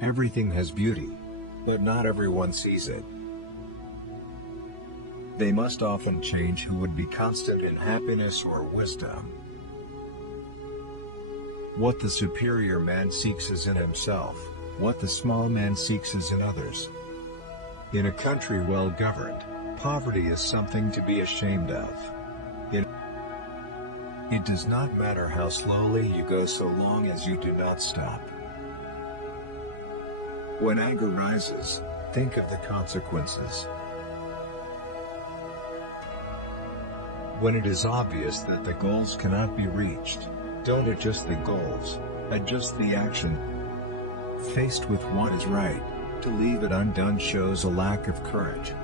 Everything has beauty, but not everyone sees it. They must often change who would be constant in happiness or wisdom. What the superior man seeks is in himself, what the small man seeks is in others. In a country well governed, poverty is something to be ashamed of. It does not matter how slowly you go so long as you do not stop. When anger rises, think of the consequences. When it is obvious that the goals cannot be reached, don't adjust the goals, adjust the action. Faced with what is right, to leave it undone shows a lack of courage.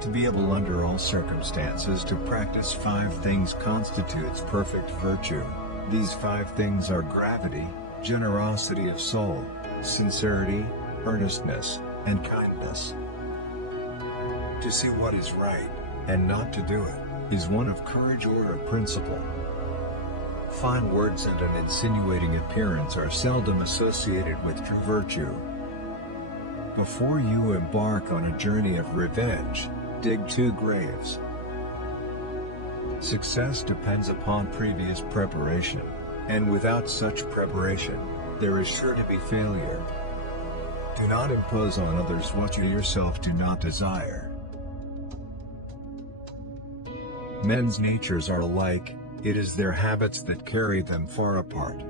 To be able under all circumstances to practice 5 things constitutes perfect virtue. These 5 things are gravity, generosity of soul, sincerity, earnestness, and kindness. To see what is right, and not to do it, is one of courage or a principle. Fine words and an insinuating appearance are seldom associated with true virtue. Before you embark on a journey of revenge, dig 2 graves. Success depends upon previous preparation, and without such preparation, there is sure to be failure. Do not impose on others what you yourself do not desire. Men's natures are alike, it is their habits that carry them far apart.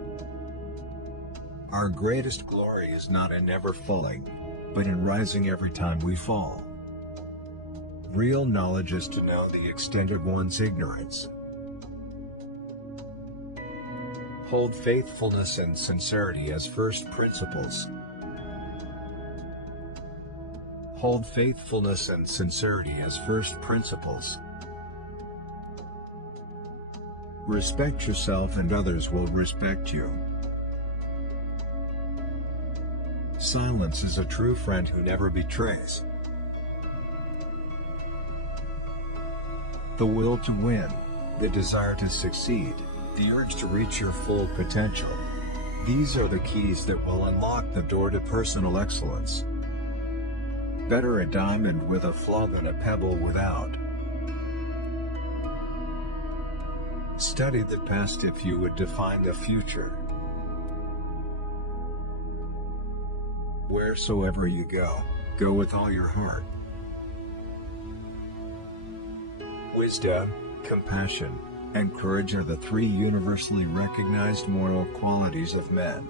Our greatest glory is not in never falling, but in rising every time we fall. Real knowledge is to know the extent of one's ignorance. Hold faithfulness and sincerity as first principles. Hold faithfulness and sincerity as first principles. Respect yourself and others will respect you. Silence is a true friend who never betrays. The will to win, the desire to succeed, the urge to reach your full potential. These are the keys that will unlock the door to personal excellence. Better a diamond with a flaw than a pebble without. Study the past if you would define the future. Wheresoever you go, go with all your heart. Wisdom, compassion, and courage are the 3 universally recognized moral qualities of men.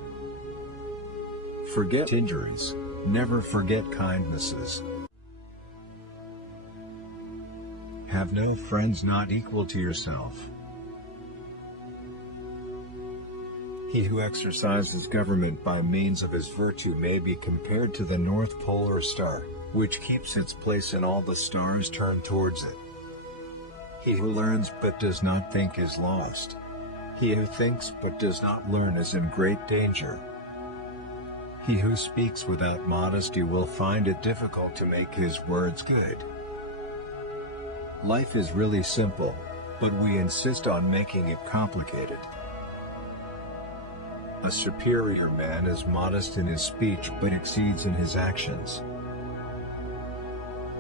Forget injuries, never forget kindnesses. Have no friends not equal to yourself. He who exercises government by means of his virtue may be compared to the North Polar Star, which keeps its place and all the stars turn towards it. He who learns but does not think is lost. He who thinks but does not learn is in great danger. He who speaks without modesty will find it difficult to make his words good. Life is really simple, but we insist on making it complicated. A superior man is modest in his speech but exceeds in his actions.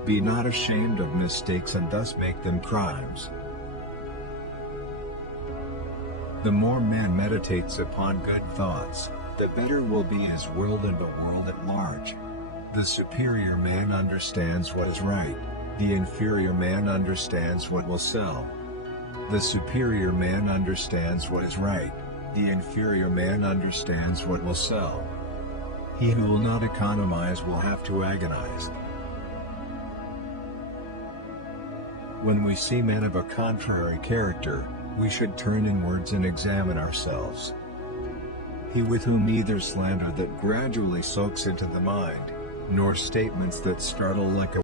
Be not ashamed of mistakes and thus make them crimes. The more man meditates upon good thoughts, the better will be his world and the world at large. The superior man understands what is right, the inferior man understands what will sell. The superior man understands what is right, the inferior man understands what will sell. He who will not economize will have to agonize. When we see men of a contrary character, we should turn inwards and examine ourselves. He with whom neither slander that gradually soaks into the mind, nor statements that startle like a